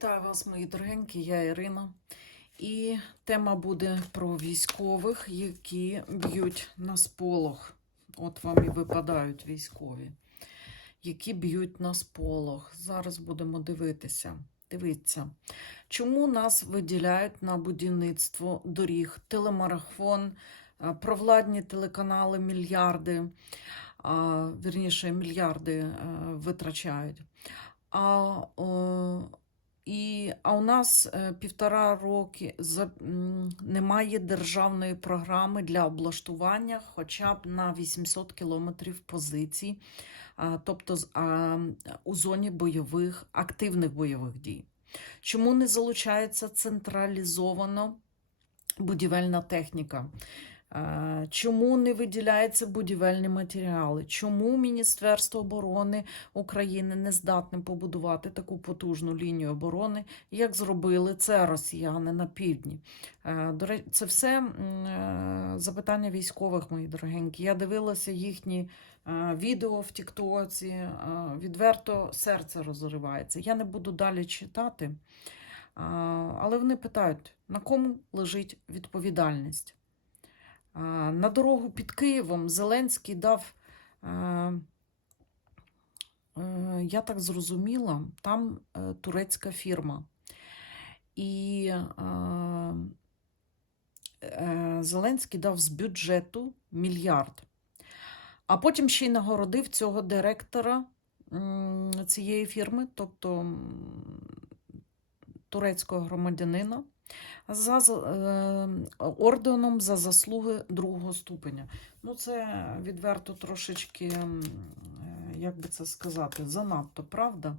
Вітаю вас, мої дорогенькі, я Ірина. І тема буде про військових, які б'ють на сполох. От вам і випадають військові, які б'ють на сполох. Зараз будемо дивитися. Дивіться, чому нас виділяють на будівництво доріг, телемарафон, е, провладні телеканали мільярди, вірніше, мільярди е, витрачають. А, і, а у нас е, півтора роки немає державної програми для облаштування хоча б на 800 кілометрів позицій, тобто у зоні бойових, активних бойових дій. Чому не залучається централізовано будівельна техніка? Чому не виділяються будівельні матеріали? Чому Міністерство оборони України не здатне побудувати таку потужну лінію оборони, як зробили це росіяни на півдні? До речі, це все е, запитання військових, мої дорогенькі. Я дивилася їхні е, відео в Тіктоці. е, Відверто серце розривається. Я не буду далі читати, але вони питають, на кому лежить відповідальність. На дорогу під Києвом Зеленський дав, е, е, я так зрозуміла, там е, турецька фірма. І Зеленський дав з бюджету мільярд. А потім ще й нагородив цього директора цієї фірми, тобто турецького громадянина, за е, орденом за заслуги другого ступеня. Ну, це відверто трошечки, е, як би це сказати, занадто, правда?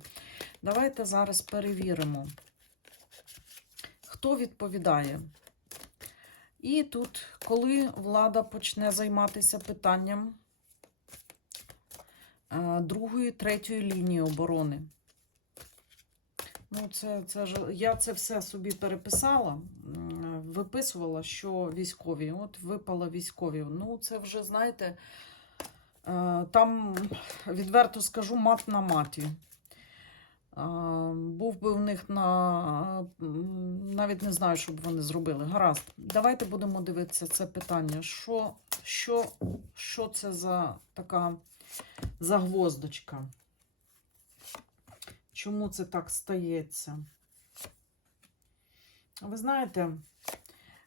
Давайте зараз перевіримо, хто відповідає. І тут, коли влада почне займатися питанням е, другої, третьої лінії оборони. Ну, це, це ж я це все собі переписала, виписувала, що військові. От випало військові. Ну, це вже, знаєте, е, там, відверто скажу, мат на маті. Е, Був би в них на. Навіть не знаю, що б вони зробили. Гаразд. Давайте будемо дивитися це питання. Що, що, що це за така загвоздочка? Чому це так стається? Ви знаєте,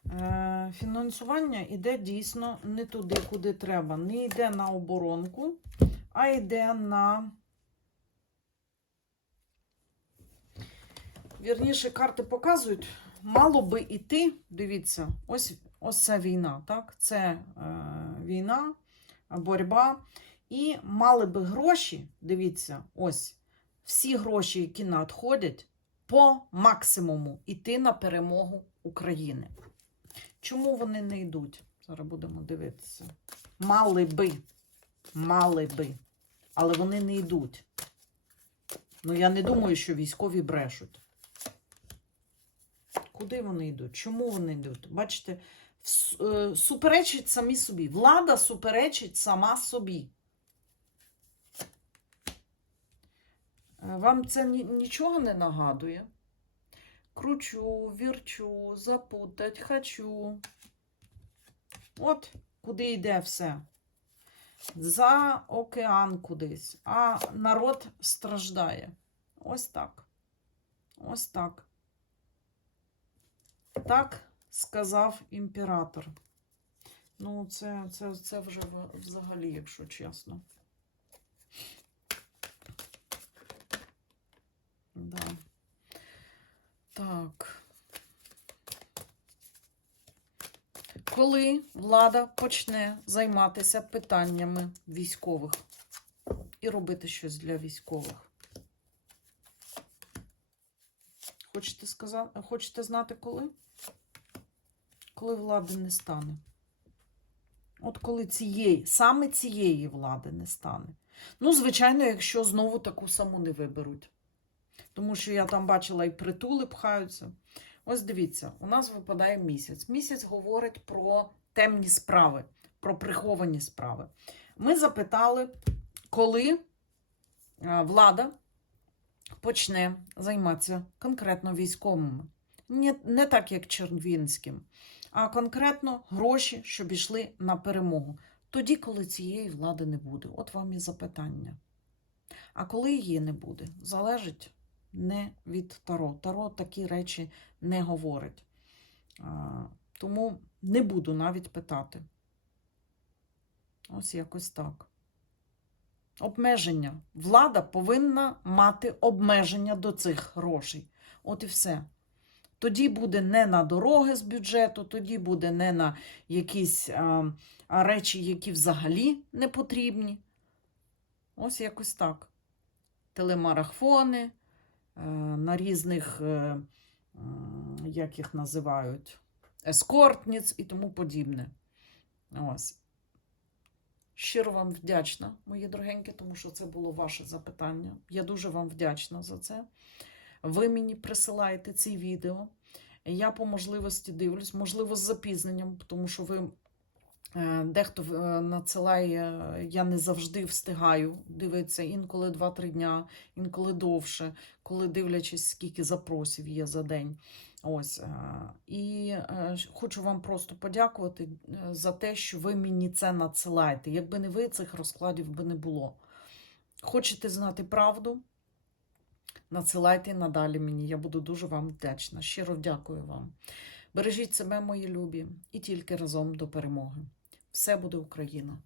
е, фінансування йде дійсно не туди, куди треба. Не йде на оборонку, а йде на. Вірніше, карти показують, мало би йти, дивіться, ось, ось ця війна, так? Це е, війна, боротьба. І мали би гроші, дивіться, ось всі гроші, які надходять, по максимуму йти на перемогу України. Чому вони не йдуть? Зараз будемо дивитися. Мали би, мали би, але вони не йдуть. Ну, я не думаю, що військові брешуть. Куди вони йдуть? Чому вони йдуть? Бачите, е, суперечить самі собі. Влада суперечить сама собі. Вам це нічого не нагадує? Кручу, вірчу, запутать, хочу. От куди йде все. За океан кудись. А народ страждає. Ось так. Ось так. Так сказав імператор. Ну, це, це, це вже взагалі, якщо чесно. Да. Так. Коли влада почне займатися питаннями військових і робити щось для військових? Хочете сказати, хочете знати коли? Коли влади не стане. От коли цієї, саме цієї влади не стане. Ну, звичайно, якщо знову таку саму не виберуть. Тому що я там бачила і притули пхаються. Ось дивіться, у нас випадає місяць. Місяць говорить про темні справи, про приховані справи. Ми запитали, коли е, влада почне займатися конкретно військовими. Не, не так, як Червінським, а конкретно гроші, щоб йшли на перемогу. Тоді, коли цієї влади не буде. От вам і запитання. А коли її не буде, залежить не від Таро. Таро такі речі не говорить. Тому не буду навіть питати. Ось якось так. Обмеження. Влада повинна мати обмеження до цих грошей. От і все. Тоді буде не на дороги з бюджету, тоді буде не на якісь а, а речі, які взагалі не потрібні. Ось якось так. Телемарафони на різних, е, як їх називають, ескортниць і тому подібне. Ось. Щиро вам вдячна, мої дорогенькі, тому що це було ваше запитання. Я дуже вам вдячна за це. Ви мені присилаєте ці відео. Я по можливості дивлюсь, можливо, з запізненням, тому що ви е, дехто е, надсилає, е, я не завжди встигаю дивитися інколи 2-3 дня, інколи довше, коли дивлячись, скільки запросів є за день. Ось. е, І е, хочу вам просто подякувати е, за те, що ви мені це надсилаєте. Якби не ви, цих розкладів би не було. Хочете знати правду? Надсилайте надалі мені. Я буду дуже вам вдячна. Щиро дякую вам. Бережіть себе, мої любі, і тільки разом до перемоги. Все буде Україна!